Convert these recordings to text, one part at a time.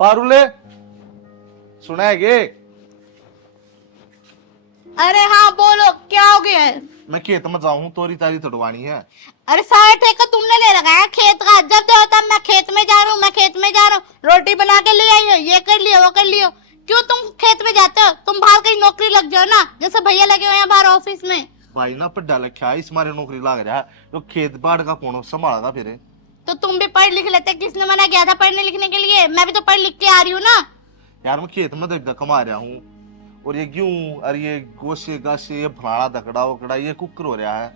पारुले सुना है गे? अरे हाँ बोलो, क्या हो गया है? मैं खेत में जाऊं, तोरी तारी तोड़वानी है। अरे सारा ठेका तुमने ले रखा है खेत का। जब देखो तब मैं खेत में जा रहा हूँ, मैं खेत में जा रहा हूँ। रोटी बना के ले आई हो, ये कर लियो वो कर लियो। क्यों तुम खेत में जाते हो? तुम बाहर कहीं नौकरी लग जाओ ना, जैसे भैया लगे हुए हैं बाहर ऑफिस में। भाई ना पढ़ा लिखा है, इस मारे नौकरी लाग रहा है। तो खेत बाड़ का कौन संभालेगा फिर? तो तुम भी पढ़ लिख लेते। किसने मना किया था पढ़ने लिखने के लिए? मैं भी तो पढ़ लिख के आ रही हूँ ना। यार मैं खेत में तो कमा रहा हूँ, और ये गेहूं और ये गोशे गाशे, ये फलाना दकड़ा वकड़ा, ये कुकर हो रहा है।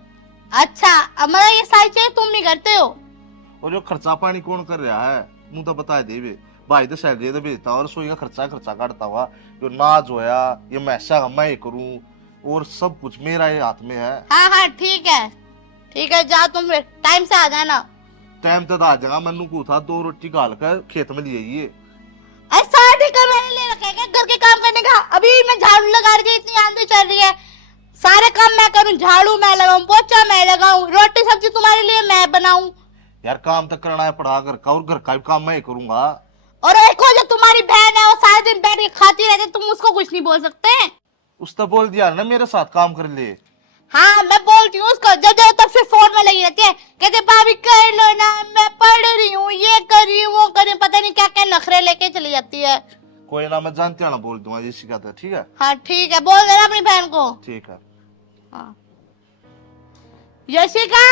अच्छा, अब मतलब ये सारी चीजें तुम नहीं करते हो? और जो खर्चा पानी कौन कर रहा है? मुंह तो बता दे बे। भाई तो सैलरी तो भेजता और सोई का खर्चा खर्चा काटता हुआ। जो नाज होया, ये मैशा का मैं करूँ, और सब कुछ मेरा ये हाथ में है। हाँ हाँ ठीक है, ठीक है, जाओ तुम फिर टाइम से आ जाना। टाइम तो आ जाएगा। मैनू को था 2 रोटी गाल कर खेत में ले आइए। अरे सारा ठेका मैंने ले रखा है क्या घर के काम करने का? अभी मैं झाड़ू लगा रही थी, इतनी आंधी चल रही है। सारे काम मैं करूं, झाड़ू मैं लगाऊं, पोछा मैं लगाऊं, रोटी सब्जी तुम्हारे लिए मैं बनाऊं। यार काम तो करना है, पढ़ा घर का, और घर का भी काम मैं ही करूंगा। और एक वो जो तुम्हारी बहन है, वो सारे दिन बैठ के खाती रहती है, तुम उसको कुछ नहीं बोल सकते? उसने बोल दिया ना मेरे साथ काम कर ले। हाँ मैं बोलती हूँ उसको, जब जब तब से फोन में लगी रहती है। कहते भाभी कर लो ना, मैं पढ़ रही हूँ, ये कर रही हूँ, वो कर रही हूँ, पता नहीं क्या क्या नखरे लेके चली जाती है। कोई ना, मैं जानती हूँ ना, बोल दूंगा ये शिकायत है। ठीक है? हाँ ठीक है, बोल देना अपनी बहन को। ठीक है। हाँ यशिका।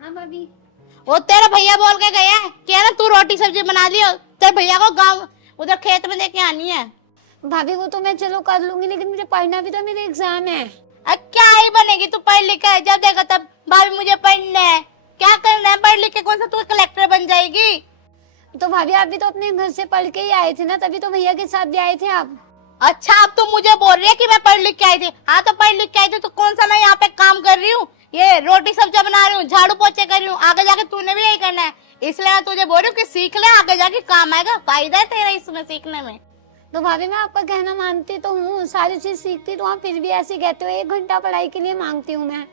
हाँ भाभी। वो तेरा भैया बोल के गया है कि ना तू रोटी सब्जी बना लियो, तेरे भैया को गांव उधर खेत में लेके आनी है। भाभी वो तो मैं चलो कर लूंगी, लेकिन मुझे पढ़ना भी तो, मेरे एग्जाम है। क्या ही बनेगी तू पढ़ लिख है? जब देखा तब भाभी मुझे पढ़ना है। क्या करना है पढ़ लिख के? कौन सा तू कलेक्टर बन जाएगी? तो भाभी आप भी तो अपने घर से पढ़ के ही आए थे ना, तभी तो भैया के साथ भी आए थे आप। अच्छा, अब तू मुझे बोल रही है कि मैं पढ़ लिख के आई थी? हाँ तो पढ़ लिख के आई थी, तो कौन सा मैं यहाँ पे काम कर रही हूँ? ये रोटी सब्जी बना रही हूँ, झाड़ू पोछे कर रही हूँ। आगे जाके तूने भी यही करना है, इसलिए मैं तुझे बोल रही हूँ कि सीख ले, आगे जाके काम आएगा, फायदा है तेरा इसमें सीखने में। तो भाभी मैं आपका कहना मानती तो हूँ, सारी चीज सीखती तो आप फिर भी ऐसे कहते हो। 1 घंटा पढ़ाई के लिए मांगती हूँ मैं।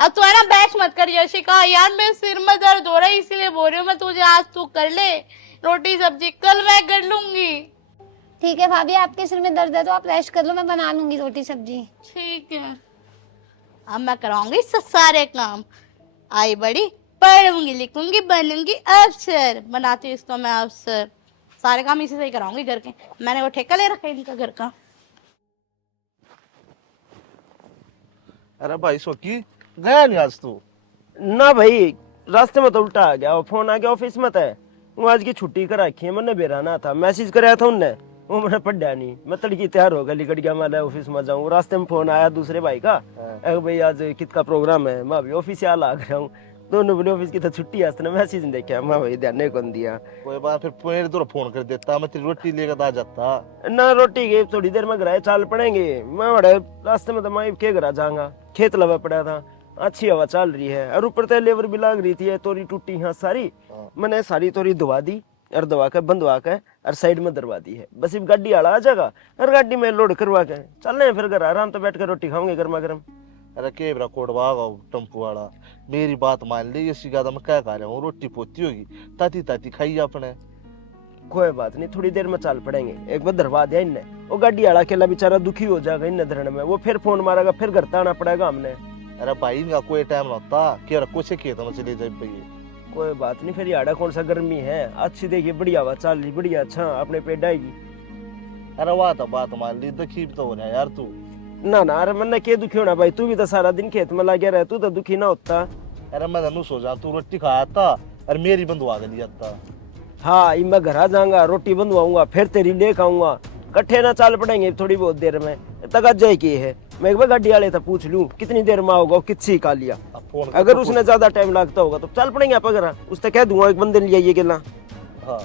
अब तू है ना बहस मत कर यशिका, यार मेरे सिर में दर्द हो रहा है, इसीलिए बोल रही हूँ मैं तुझे। आज तू कर ले रोटी सब्जी, कल मैं कर लूंगी। ठीक है भाभी, आपके सिर में दर्द है तो आप रेस्ट कर लो, मैं बना लूंगी रोटी सब्जी। ठीक है, अब मैं कराऊंगी सारे काम। आई बड़ी, पढ़ूंगी लिखूंगी, बनूंगी अफसर। बनाती हूँ इसको मैं अफसर। सारे काम इसी से ही कराऊंगी घर के। मैंने वो ठेका ले रखा है इनका घर का। अरे भाई सोकी गया नहीं आज तू? ना भाई, रास्ते में तो उल्टा आ गया। वो फोन आ गया ऑफिस में था, वो आज की छुट्टी कर रखी है। मैंने बेराना था, मैसेज कराया था उनने, वो मैंने पढ़ा नहीं। मैं तड़की तैयार हो गया, लिकट गया मैं ऑफिस में जाऊँ। रास्ते में फोन आया दूसरे भाई का, भाई आज कित का प्रोग्राम है। मैं अभी ऑफिस से आ रहा हूँ। दोनों बोले ऑफिस की तो छुट्टी है, मैसेज नहीं देखा। मैं भाई ध्यान नहीं कौन दिया। कोई बात, फिर मेरे तो फोन कर देता, मैं तेरी रोटी लेकर आ जाता ना। रोटी के थोड़ी देर में घर चाल पड़ेंगे। मैं बड़े रास्ते में तो मैं के घर जाऊंगा, खेत लगा पड़ा था, अच्छी हवा चल रही है, और ऊपर तो लेबर भी लग रही थी। तोरी टूटी हाँ सारी, मैंने सारी तोरी धुआ दी और दवा के बंधवा के और साइड में दरवा दी है। बस अब गाड़ी आड़ा आ जाएगा और गाड़ी में लोड करवा के चल रहे हैं फिर घर। आराम तो बैठ कर रोटी खाऊंगे गर्मा गर्म। अरे के बरा कोटवा टम्पू वाला, मेरी बात मान ले। ये शिकायत मैं क्या खा रहा हूँ, रोटी पोती होगी, ताती ताती खाई अपने। कोई बात नहीं, थोड़ी देर में चल पड़ेंगे। एक बार धरवा दिया इनने, वो गाड़ी आड़ा अकेला बेचारा दुखी हो जाएगा इन धरने में। वो फिर फोन मारेगा, फिर घर आना पड़ेगा हमने। अरे भाई इनका कोई टाइम ना होता कि रखो से खेत में चले जाए भैया। कोई बात नहीं, फिर याड़ा कौन सा गर्मी है, अच्छी देखिए बढ़िया हवा चल रही, बढ़िया अच्छा अपने पेट आएगी। अरे वाह तो बात मान ली, दुखी तो हो रहा है यार तू। ना ना, अरे मन क्या दुखी होना भाई, तू भी तो सारा दिन खेत में लगे रहे, तू तो दुखी ना होता। अरे मैं तनु सो जा, तू रोटी खाया था और मेरी बंधुआ के लिए था। हाँ, मैं घर आ जाऊंगा, रोटी बंधवाऊंगा, फिर तेरी ले आऊंगा, कट्ठे ना चाल पड़ेंगे थोड़ी बहुत देर में। तक अजय की है, मैं एक बार गाड़ी वाले था पूछ लूं कितनी देर में आओगा, किसी का लिया। अगर उसने ज्यादा टाइम लगता होगा तो चल पड़ेंगे आप। अगर उससे कह दूंगा एक बंदे ले आइए गिला। हाँ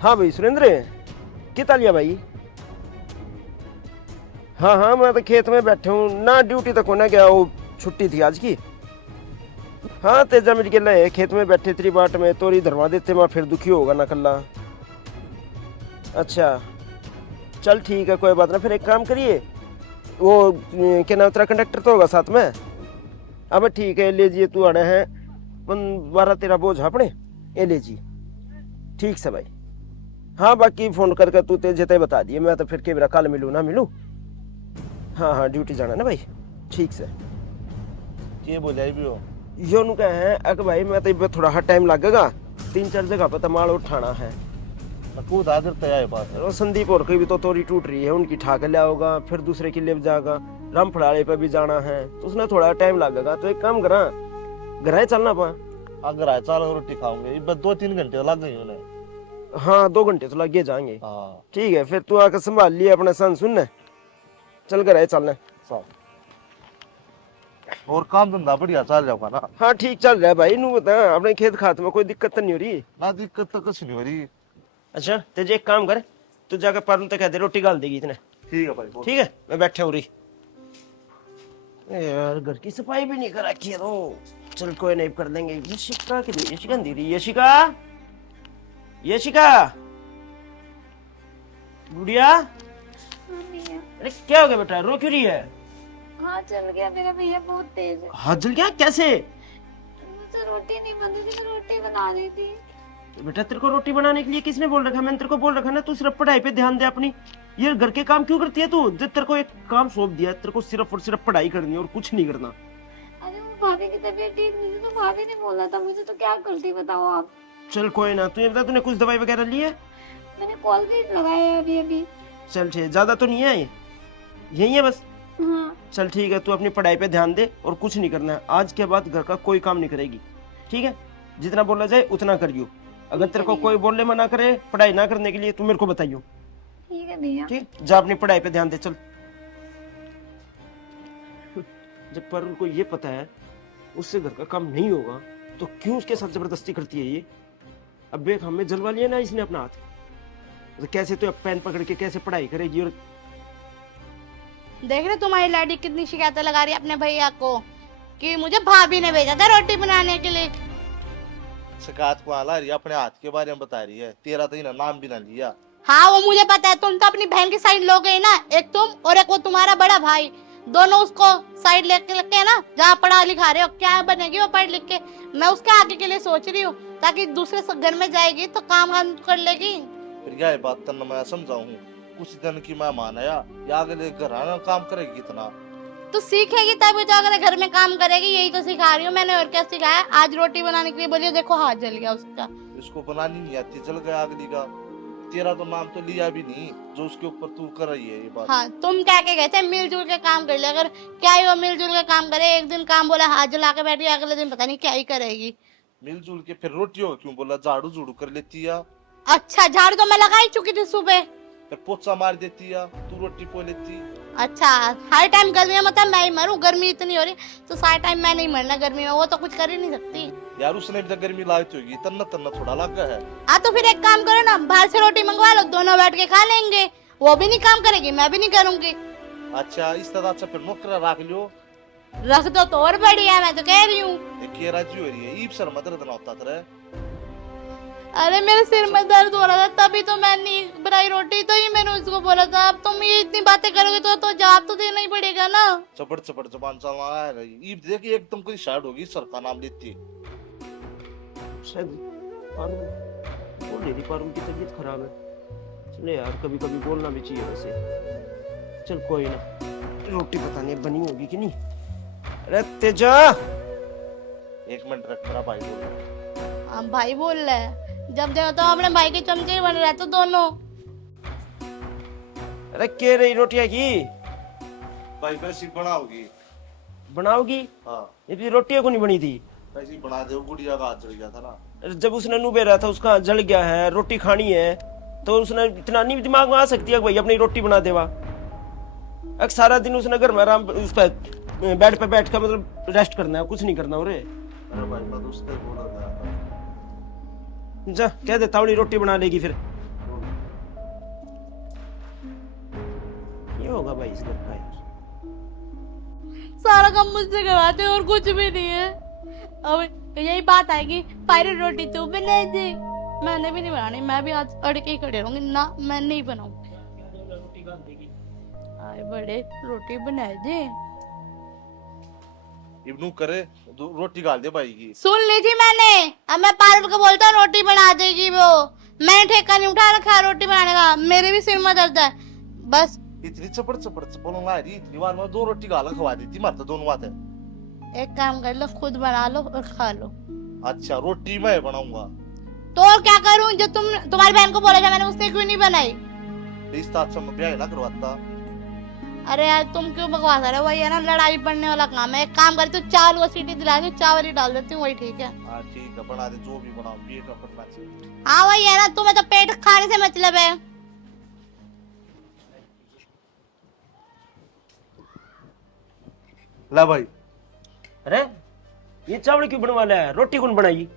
हाँ भाई सुरेंद्र, कितना लिया भाई? हाँ हाँ, मैं तो खेत में बैठा हूँ ना, ड्यूटी तक होना गया, वो छुट्टी थी आज की। हाँ तेजा मिल के खेत में बैठे तेरी बाट में, तोरी धरवा देते मैं, फिर दुखी होगा ना कल्ला। अच्छा चल ठीक है, कोई बात ना। फिर एक काम करिए, वो क्या नाम तेरा कंडक्टर तो होगा साथ में? अब ठीक है, ले जिए तू अड़े है 12-13 बोझ अपने ये ले जी। ठीक से भाई। हाँ बाकी फोन करके तू तेज जते बता दिए, मैं तो फिर के मेरा कल मिलू ना मिलू। हाँ हाँ ड्यूटी जाना ना भाई। ठीक से ये बोझाई भी हो यो नु कहे हैं अक भाई मैं तो थोड़ा हर टाइम लगेगा, 3-4 जगह पर माल उठाना है। कूद आदर तैयार पास और संदीप और की भी तो तोरी टूट रही है, उनकी ठाक लिया होगा, फिर दूसरे की ले जाएगा, रामफड़ाले पे भी जाना है तो उसने थोड़ा टाइम लगेगा। तो एक काम करा घर चलना पा। अगर आए चाल रोटी खाऊंगे, बस 2-3 घंटे तो लग गई उन्हें। हाँ 2 घंटे तो लगे जाएंगे। हाँ ठीक है फिर तू आकर संभाल लिए अपना सन सुन, चल कर चलना। और काम धंधा बढ़िया चल जाओगा ना? हाँ ठीक चल रहा है भाई, नू बता अपने खेत खात में कोई दिक्कत तो नहीं हो रही ना? दिक्कत तो कुछ नहीं हो रही। अच्छा तेजे एक काम कर, तू जाकर पारुल तक कह दे रोटी गाल देगी इतने। ठीक है भाई, बोल। ठीक है मैं बैठा हो रही यार, घर की सफाई भी नहीं कर रखी है तो चल कोई नहीं कर देंगे। यशिका की यशिका दे रही, यशिका यशिका गुड़िया। अरे क्या हो गया बेटा, रो क्यों रही है? हाथ जल गया मेरा भैया, बहुत तेज है। हाथ जल गया कैसे? मुझसे रोटी नहीं बन रही थी, मैं रोटी बना रही थी। तो बेटा तेरे को रोटी बनाने के लिए किसने बोल रखा? मैंने तेरे को बोल रखा ना तू सिर्फ पढ़ाई पे ध्यान दे अपनी। ये घर के काम क्यों करती है तू? जब तेरे को एक काम सौंप दिया, तेरे को सिर्फ और सिर्फ पढ़ाई करनी है और कुछ नहीं करना। अरे वो भाभी की तबीयत ठीक नहीं थी तो भाभी ने बोला था मुझे, तो क्या करती बताओ आप। चल कोई ना, तू ये बता तूने कुछ दवाई वगैरह ली है? मैंने कॉलगेट लगाया है अभी अभी। चल ठीक, ज्यादा तो नहीं है, यही है बस। हाँ चल ठीक है, तू अपनी पढ़ाई पे ध्यान दे और कुछ नहीं करना है। आज के बाद घर का कोई काम नहीं करेगी, ठीक है? जितना बोला जाए उतना करियो। अगर तेरे को कोई बोलने मना करे पढ़ाई ना करने के लिए तू मेरे को बताइयो। ठीक है भैया। ठीक, जा अपनी पढ़ाई पे ध्यान दे चल। जब पर उनको ये पता है उससे घर का काम नहीं होगा तो क्यों उसके साथ जबरदस्ती करती है ये? अब देख हमें जलवा लिया ना इसने अपना हाथ, तो कैसे तो पेन पकड़ के कैसे पढ़ाई करेगी। और देख रहे तुम्हारी लाडी कितनी शिकायतें लगा रही है अपने भैया को कि मुझे भाभी ने भेजा था रोटी बनाने के लिए। शिकायत को आला रही है, अपने हाथ के बारे में बता रही है। तेरा तो इन्हें नाम भी ना लिया। हाँ वो मुझे पता है, तुम तो अपनी बहन की साइड लोगे ही ना, एक तुम और एक वो तुम्हारा बड़ा भाई, दोनों उसको साइड लेके ना जहाँ पढ़ा लिखा रहे हो, क्या बनेगी वो पढ़ लिख के। मैं उसके आगे के लिए सोच रही हूँ ताकि दूसरे घर में जाएगी तो काम कर लेगी। फिर यह बात तन मैं समझाऊं, कुछ दिन की मैं मानाया या अगले घर आना काम करेगी इतना तो सीखेगी तभी तो अगले घर में काम करेगी। यही तो सिखा रही हूँ मैंने, और क्या सिखाया। आज रोटी बनाने के लिए बोलिए, देखो हाथ जल गया उसका। इसको बनानी नहीं आती, जल गया अगली का। तेरा तो नाम तो लिया भी नहीं जो उसके ऊपर तू कर रही है ये बात। हाँ तुम क्या के गए थे मिलजुल के काम कर ले, अगर क्या ही वो मिलजुल के काम करे। एक दिन काम बोला हाथ जला के बैठी, अगले दिन पता नहीं क्या ही करेगी। मिलजुल के फिर रोटी हो क्यों बोला? झाड़ू झूड़ू कर लेती है। अच्छा झाड़ू तो मैं लगा ही चुकी थी सुबह। फिर पोछा मार देती है, तू रोटी पो लेती। अच्छा हर टाइम गर्मी में मतलब मैं ही मरूं? गर्मी इतनी हो रही तो सारा टाइम मैं नहीं मरना गर्मी में, वो तो कुछ कर ही नहीं सकती यार। उसने भी तो गर्मी लागती होगी, तन्ना तन्ना थोड़ा लगा है। हाँ तो फिर एक काम करो ना, बाहर से रोटी मंगवा लो, दोनों बैठ के खा लेंगे। वो भी नहीं काम करेगी, मैं भी नहीं करूंगी। अच्छा इस तरह से फिर नौकरा रख लियो। रख दो तो और बढ़िया है, मैं तो कह रही हूँ। राजी हो रही है, ईब सर मदद ना होता तेरे। अरे मेरे सिर में दर्द हो रहा था तभी तो मैं नहीं बनाई रोटी, तो ही मैंने उसको बोला था। अब तुम ये इतनी बातें करोगे तो जवाब तो देना ही पड़ेगा ना। चपड़ चपड़ जबान चला रही। ईब देख एकदम कोई शायद होगी, सर का नाम लेती। शायद पारुल बोल रही थी पारुल की तबीयत खराब है। चले यार कभी कभी बोलना भी चाहिए वैसे। चल कोई ना, रोटी पता नहीं बनी होगी कि नहीं। अरे तेजा 1 मिनट रख, मेरा भाई बोल रहा है। हाँ भाई बोल रहा है, जब देखो तो अपने भाई के चमचे ही बन रहे तो दोनों। अरे के रही रोटियां की भाई वैसी बनाओगी? बनाओगी? हाँ ये भी रोटियां को नहीं बनी थी। वैसी बना दे। गुड़िया का हाथ जल गया था ना। अरे जब उसने नुबे रहा था उसका हाथ जल गया है, रोटी खानी है तो उसने इतना नहीं दिमाग में आ सकती है भाई अपनी रोटी बना देवा। अब सारा दिन उसने घर में आराम उस पर बेड पे बैठ कर मतलब रेस्ट करना है, कुछ नहीं करना। और अरे भाई मैं तो उससे बोल रहा था। जा कह दे तावड़ी रोटी बना लेगी फिर। ये होगा भाई इस घर का यार। सारा काम मुझसे करवाते और कुछ भी नहीं है। अब यही बात आएगी, पहले रोटी तू बना दे। मैंने भी नहीं बनानी, मैं भी आज अड़ के ही खड़े रहूंगी ना, मैं नहीं बनाऊंगी। आए बड़े रोटी बना दे। इब्नू करे रोटी गाल दे भाई की। सुन ली थी मैंने। अब मैं पारुल को बोलता हूँ रोटी बना देगी वो। मैंने ठेका नहीं उठा रखा रोटी बनाने का, मेरे भी सिर में दर्द है बस। इतनी चपड़ चपड़ बोलूंगा ला रही, इतनी बार मैं 2 रोटी गाला खवा दी थी, मारता दोनों बात है। एक काम कर लो, खुद बना लो और खा लो। अच्छा रोटी मैं बनाऊंगा तो और क्या करूं, जो तुम्हारी बहन को बोला था मैंने, उसने क्यों नहीं बनाई? रिश्ता अच्छा मैं ब्याह ना करवाता। अरे यार तुम क्यों बकवास रहे हो, वही है ना लड़ाई पड़ने वाला काम है। एक काम कर, तू चावल को सीटी दिला दे, चावल ही डाल देती हूँ, वही ठीक है। हाँ ठीक है बना दे, जो भी बनाओ पेट का करना चाहिए। हाँ वही है ना, तुम्हें तो पेट खाने से मतलब है। ला भाई। अरे ये चावल क्यों बनवा लिया है? रोटी कौन बनाई?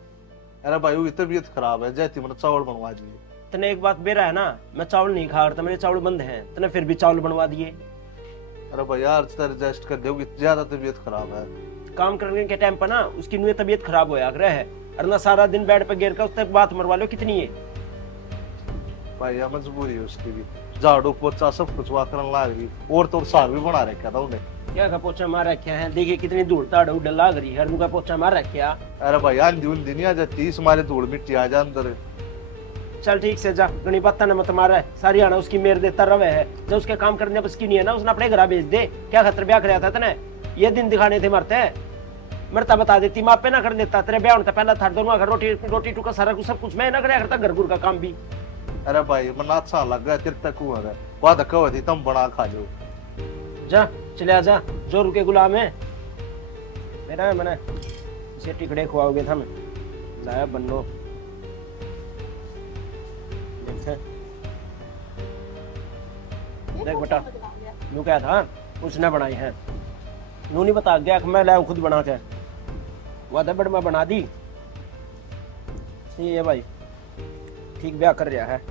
अरे भाई वो तबीयत खराब है, जैती मैंने चावल बनवा दिए। तने एक बात बेरा है ना, मैं चावल नहीं खा रहा था, मेरे चावल बंद हैं, तने फिर भी चावल बनवा दिए। अरे भाई यार एडजस्ट कर दोगे, ज्यादा तबीयत खराब है। काम करने के टाइम पर ना उसकी नुए तबीयत खराब होया कर है, और ना सारा दिन बेड पे गिर कर उससे बात मरवा लो कितनी है। भाई यार मजबूरी है उसकी भी, झाड़ू पोछा सब कुछ वहाँ करने लग गई, और तो साग भी बना रखा था उन्हें। क्या का पोछा मार रखा है, देखिए कितनी धूल ताड़ उड़ लाग रही है, का पोछा मार रखा। अरे भाई आंधी उंधी नहीं आ जाती, हमारे धूल मिट्टी आ जा अंदर। चल ठीक से जा, गणी पत्ता ने मत मारा है, सारी आना उसकी मेर देता रवे है, जब उसके काम करने बस की नहीं है ना, उसने अपने घर भेज दे। क्या खतर ब्याह कराया था तने, ये दिन दिखाने थे मरते मरता बता देती, माँ पे ना कर देता, तेरे ब्याह होने पहला था दोनों घर रोटी रोटी टुका सारा कुछ सब कुछ मैं ना कराया करता, घर गुर का काम भी। अरे भाई मना अच्छा लग गया तेरे तक हुआ है, वहाँ धक्का हुआ थी तुम बना खा लो। जा चले आ जा, जो रुके गुलाम है मेरा है, मैंने इसे टिकड़े खुआओगे था मैं लाया बन्नो। देख बेटा नू क्या था, उसने बनाई है, नू नहीं बता गया कि मैं लाया खुद बना के, वादा बड़ मैं बना दी। सही है भाई, ठीक ब्याह कर रहा है,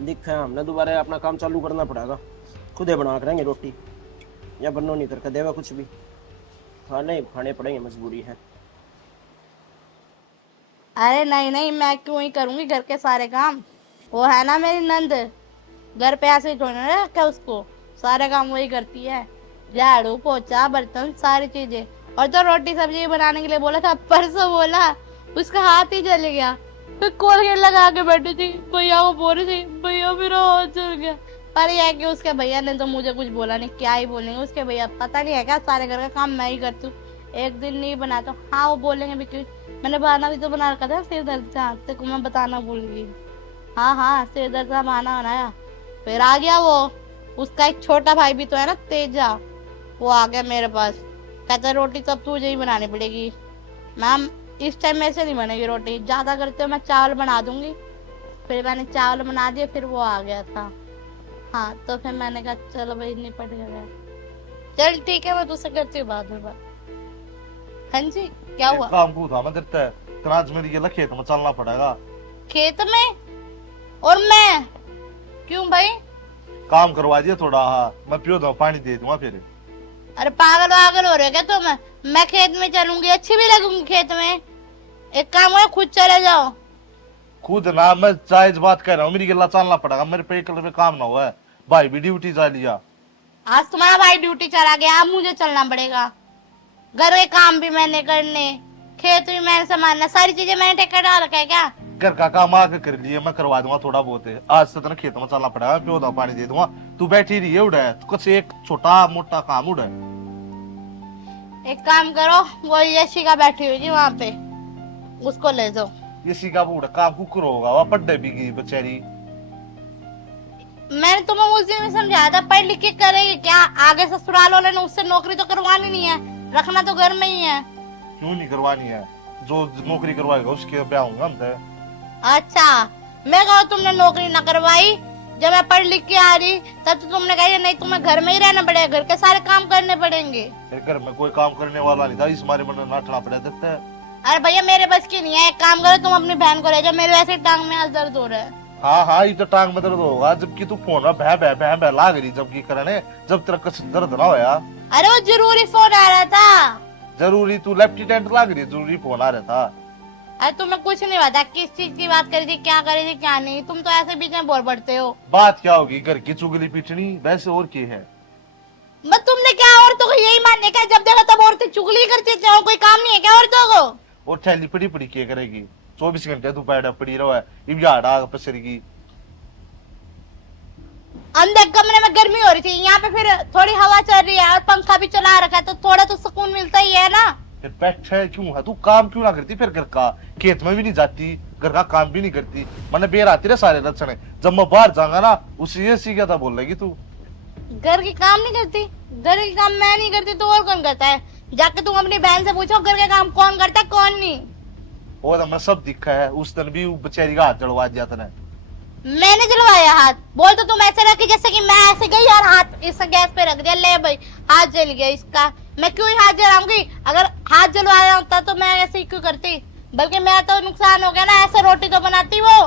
दिख है हमने दोबारा अपना काम चालू करना पड़ेगा, खुद ही बना करेंगे रोटी, या बनो नहीं करके देवा कुछ भी, खाने पड़ेंगे, मजबूरी है। अरे नहीं नहीं, मैं क्यों ही करूंगी घर के सारे काम, वो है ना मेरी नंद, घर पे ऐसे ही छोड़ना रखा उसको, सारे काम वही करती है, झाड़ू पोछा बर्तन सारी चीजें। और तो रोटी सब्जी बनाने के लिए बोला था, परसों बोला उसका हाथ ही जल गया, फिर कोलगेट लगा के बैठी थी, भैया को बोल रही थी भैया मेरा हाथ जल गया। पर यह है कि उसके भैया ने तो मुझे कुछ बोला नहीं, क्या ही बोलेंगे उसके भैया, पता नहीं है क्या, सारे घर का काम मैं ही करती हूँ, एक दिन नहीं बनाता। हाँ वो बोलेंगे भी क्यों, मैंने बहाना भी तो बना रखा था सिर दर्द से, हाथ से मैं बताना भूल गई। हाँ सिर दर्द का बहाना बनाया, फिर आ गया वो, उसका एक छोटा भाई भी तो है ना तेजा, वो आ गया मेरे पास, कहता रोटी तो अब तुझे ही बनानी पड़ेगी। मैम इस टाइम में से नहीं बनेगी रोटी, ज्यादा करते हो मैं चावल बना दूंगी। फिर मैंने चावल बना दिए, फिर वो आ गया था। हाँ तो फिर मैंने कहा चलो भाई निपट गया, चल ठीक है मैं तुझसे करती हूँ बाद में बात। हाँ जी क्या हुआ? काम पूछा मैं देता है, तनाज मेरी ये खेत में चलना पड़ेगा। खेत में? और मैं क्यों भाई? काम करवा दिया थोड़ा, हाँ मैं पियो दूंगा पानी दे दूंगा फिर। अरे पागल वागल हो रहे क्या तुम? मैं खेत में चलूंगी, अच्छी भी लगूंगी खेत में। एक काम करो खुद चले जाओ। खुद ना, मैं जायज बात कर रहा हूँ, मेरी गला चलना पड़ेगा, मेरे पे कल में काम ना हुआ है, भाई भी ड्यूटी जा लिया। आज तुम्हारा भाई ड्यूटी चला गया, अब मुझे चलना पड़ेगा, घर के काम भी मैंने करने, खेत भी मैंने संभालना, सारी चीजें मैंने ठेका डाल रखा है क्या? घर का काम आके कर लिए, मैं करवा दूंगा थोड़ा बहुत है। आज से तो खेत में चलना पड़ेगा, पियो दूंगा पानी दे दूंगा, तू बैठी रही है उड़ा, कुछ एक छोटा मोटा काम उड़ा। एक काम करो, वो यशिका बैठी हुई थी वहाँ पे, उसको ले जाओ। इसी का बूढ़ा काम कुकर होगा, वह पढ़ने भी गई बेचारी। मैंने तुम्हें उस दिन भी समझाया था, पढ़ लिख के करेगी क्या, आगे ससुराल वाले ने उससे नौकरी तो करवानी नहीं है, रखना तो घर में ही है। क्यों नहीं करवानी है, जो नौकरी करवाएगा उसके ब्याह होंगे हम तो। अच्छा मैं कहूँ तुमने नौकरी ना करवाई, जब मैं पढ़ लिख के आ रही तब तो तुमने कहा नहीं तुम्हें घर में ही रहना पड़ेगा, घर के सारे काम करने पड़ेंगे। घर में कोई काम करने वाला नहीं था, इस मारे मन नाटना पड़ा देता है। अरे भैया मेरे बस की नहीं है, एक काम करो तुम अपनी बहन को ले जाओ, मेरे वैसे टांग में आज दर्द हो रहा है। हाँ ये तो टांग में दर्द होगा, जबकि तू फोन में भै लाग रही, जबकि करने जब तेरा कुछ दर्द ना होया। अरे वो जरूरी फोन आ रहा था। जरूरी तू लेफ्टिनेंट लाग रही, जरूरी फोन आ रहा था। अरे तुम्हें कुछ नहीं पता किस चीज की बात करी थी, क्या करी थी क्या नहीं, तुम तो ऐसे बीच में बोल पड़ते हो। बात क्या होगी, घर की चुगली पीटनी, वैसे और की है। बस तुमने क्या और तो औरतों को यही मानने का जब देखो तब औरतें चुगली करती रहती हैं, कोई काम नहीं है क्या औरतों को? और थैली पड़ी पड़ी क्या करेगी? 24 घंटे तू पैड़ा पड़ी रहो है, इब यार आग पसरेगी। अंदर कमरे में गर्मी हो रही थी, यहाँ पे फिर थोड़ी हवा चल रही है और पंखा भी चला रखा है, तो थोड़ा तो सुकून मिलता ही है ना। फिर बैठे क्यों है तू? काम क्यों ना करती फिर घर का? खेत में भी नहीं जाती, घर का काम भी नहीं करती, मैंने बेर आती रहे सारे लक्षण है। जब मैं बाहर जाऊंगा ना उसी ये सीखा था बोल रही तू। घर के काम नहीं करती? घर के काम मैं नहीं करती तो और कौन करता है? जाके तुम अपनी बहन से पूछो घर के काम कौन करता है कौन नहीं। और हमने सब दिखा है, उस दिन भी बेचारी का हाथ जड़वा दिया तने। मैंने जलवाया हाथ? बोल तो तुम ऐसे रखी जैसे कि मैं ऐसे गई और हाथ इस गैस पे रख दिया, ले भाई हाथ जल गया इसका। मैं क्यों ही हाथ जलाऊंगी? अगर हाथ जलवाया होता तो मैं ऐसे ही क्यों करती? बल्कि मैं तो नुकसान हो गया ना, ऐसे रोटी तो बनाती वो।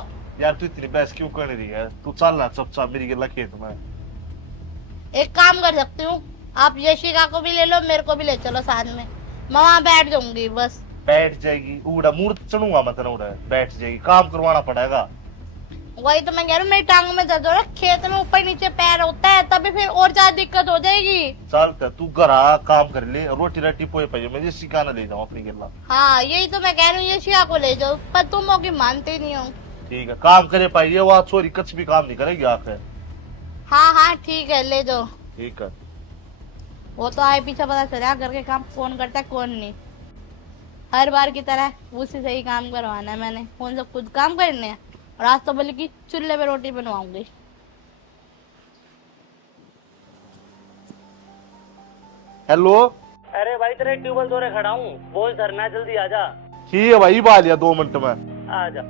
यार तू इतनी बहस क्यों कर रही है? तू चल ना चुपचाप मेरी गिला खेत में। एक काम कर सकती हूँ, आप यशिका को भी ले लो, मेरे को भी ले चलो साथ में, मैं वहां बैठ जाऊंगी बस। बैठ जाएगी? उड़ा मूर्त चढ़ूंगा मैं तेरा, उड़ा बैठ जाएगी? काम करवाना पड़ेगा। वही तो मैं कह रही हूँ, मेरी टांगों में दर्द हो रहा है, खेत में ऊपर नीचे पैर होता है तभी फिर और ज्यादा दिक्कत हो जाएगी। चल तू घर आ, काम कर ले, रोटी राटी पोए पाइए, मैं सिखाना ले जाऊँ अपनी गिला। हाँ यही तो मैं कह रही हूँ, यशिका को ले जाओ, पर तुम होगी मानते नहीं हो। ठीक है, काम करे पाइए, वहाँ छोरी कुछ भी काम नहीं करेगी आके। हाँ हाँ ठीक है, ले जाओ। ठीक है। वो तो आए पीछे पता चला घर के काम कौन करता है कौन नहीं। हर बार की तरह उसी से ही काम करवाना है मैंने, कौन सा खुद काम करने हैं। और आज तो बोले कि चूल्हे पे रोटी बनवाऊंगी। हेलो। अरे भाई तेरे ट्यूबवेल धोरे खड़ा हूँ, बोल धरना जल्दी आ जा। ठीक है भाई, बाल लिया 2 मिनट में। आ जा।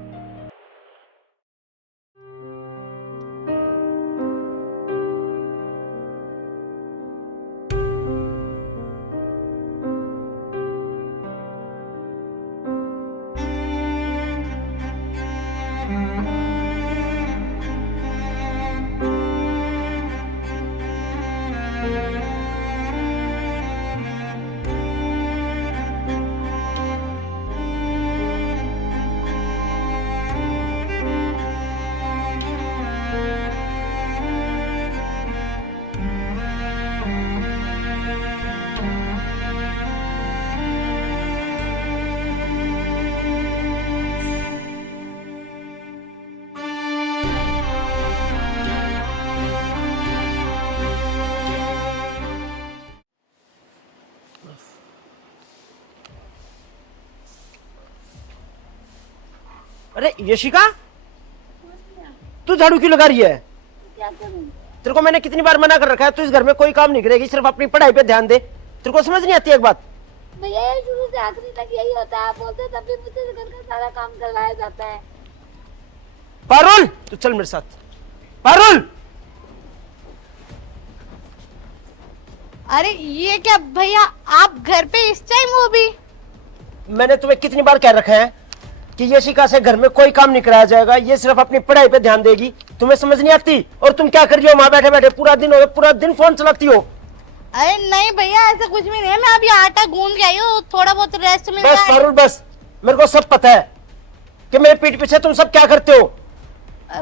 अरे यशिका, तू झाड़ू क्यों लगा रही है? क्या करूं? तेरे को मैंने कितनी बार मना कर रखा है, तू इस घर में कोई काम नहीं करेगी, सिर्फ अपनी पढ़ाई पे ध्यान दे। तेरे को समझ नहीं आती एक बात? भैया ये शुरू से आखिरी तक यही होता है, आप बोलते हैं, तब भी मुझसे घर का सारा काम करवाया जाता है। पारुल, तू चल मेरे साथ। पारुल! अरे ये क्या भैया, आप घर पे इस टाइम? वो भी मैंने तुम्हें कितनी बार कह रखा है कि यशिका से घर में कोई काम नहीं कराया जाएगा, ये सिर्फ अपनी पढ़ाई पे ध्यान देगी। तुम्हें समझ नहीं आती? और तुम क्या कर रही हो? वहां बैठे बैठे पूरा दिन हो, पूरा दिन फोन चलाती हो। अरे नहीं भैया, ऐसा कुछ भी नहीं है, मैं अभी आटा गूंद के आई हूँ, थोड़ा बहुत रेस्ट मिलता बस है। पारुल बस, मेरे को सब पता है कि मेरे पीठ पीछे तुम सब क्या करते हो।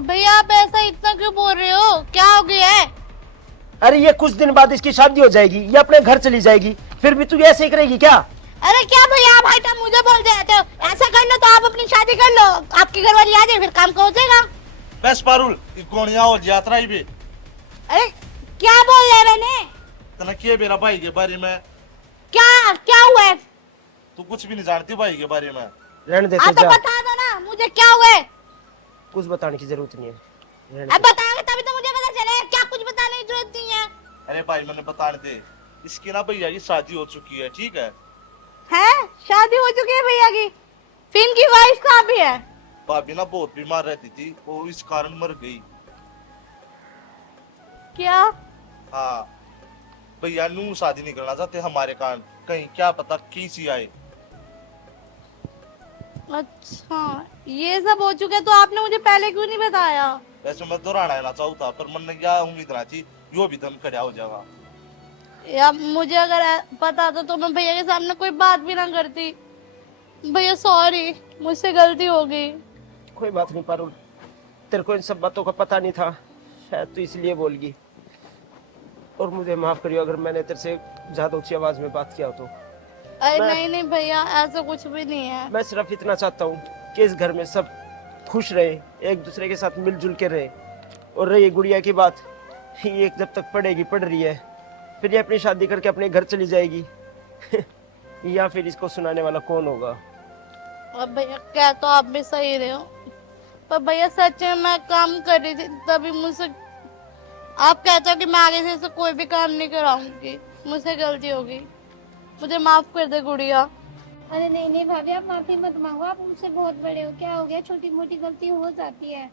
भैया आप ऐसा इतना क्यों बोल रहे हो? क्या हो गया है? अरे ये कुछ दिन बाद इसकी शादी हो जाएगी, ये अपने घर चली जाएगी, फिर भी तू ऐसे ही करेगी क्या? अरे क्या भैया, आप हर टाइम मुझे बोल जाते हो? ऐसा करना तो आप अपनी शादी कर लो, आपकी घरवाली आ जाए, फिर काम का हो जाएगा। बस पारुल, गोनिया हो यात्रा ही भी। अरे क्या बोल रहे मैंने? तना किए मेरा भाई के बारे में? क्या क्या हुआ है? तू कुछ भी नहीं जानती भाई के बारे में। रहने दे, आप तो जा। बता दो ना मुझे क्या हुआ है। कुछ बताने की जरूरत नहीं है, रहने अब दे। बताओगे तभी तो मुझे पता चलेगा, क्या कुछ बताने की जरूरत नहीं है। अरे भाई मैंने बताने दे, इसकी ना भैया की शादी हो चुकी है, ठीक है? हैं? शादी हो चुकी है भैया की? फिर इनकी वाइफ कहाँ भी है? भाभी ना बहुत बीमार रहती थी, वो इस कारण मर गई। क्या? हाँ, भैया नू शादी नहीं करना चाहते हमारे कारण, कहीं क्या पता किसी आए। अच्छा ये सब हो चुका है, तो आपने मुझे पहले क्यों नहीं बताया? वैसे मैं दोहराना ना चाहता, पर मन ने क्या उम्मीद ना थी यो भी दम खड़ा हो जाएगा। या मुझे अगर पता तो मैं भैया के सामने कोई बात भी ना करती। भैया सॉरी, मुझसे गलती हो गई। कोई बात नहीं पारुल, तेरे को इन सब बातों का पता नहीं था, शायद तू इसलिए बोल गई। और मुझे माफ करियो अगर मैंने तेरे से ज्यादा ऊंची आवाज में बात किया हो तो। अरे मैं- नहीं नहीं भैया, ऐसा कुछ भी नहीं है। मैं सिर्फ इतना चाहता हूँ कि इस घर में सब खुश रहे, एक दूसरे के साथ मिलजुल के रहे। और रही गुड़िया की बात, ये जब तक पढ़ेगी पढ़ रही है, फिर ये अपनी शादी करके अपने घर चली जाएगी या फिर इसको सुनाने वाला कौन होगा? अब भैया क्या तो आप भी सही रहे हो, पर भैया सच में मैं काम कर रही थी तभी मुझसे आप कहते हो कि मैं आगे से इसे कोई भी काम नहीं कराऊंगी। मुझसे गलती हो गई, मुझे माफ कर दे गुड़िया। अरे नहीं नहीं भाभी, आप माफी मत मांगो, आप मुझसे बहुत बड़े हो, क्या हो गया, छोटी मोटी गलती हो जाती है।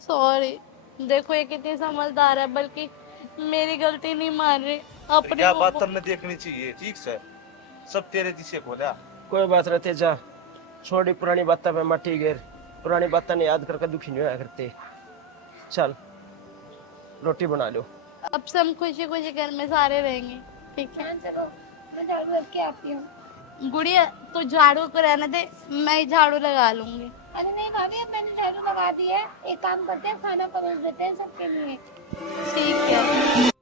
सॉरी। देखो ये कितनी समझदार है, बल्कि मेरी गलती नहीं मान रही अपनी क्या वो- बात तुमने देखनी चाहिए, ठीक से सब तेरे जिसे खोला। कोई बात रहते जा, छोड़ी पुरानी बातें में मट्टी गिर, पुरानी बातें ने याद करके दुखी नहीं होया करते। चल रोटी बना लो। अब से हम खुशी खुशी घर में सारे रहेंगे, ठीक है? हाँ चलो, मैं झाड़ू रख के आती हूँ। गुड़िया तू झाड़ू को रहने दे, मैं ही झाड़ू लगा लूंगी। अरे नहीं भाभी, अब मैंने झाड़ू लगा दी है, एक काम करते हैं, खाना परोस देते हैं सबके लिए। ठीक है।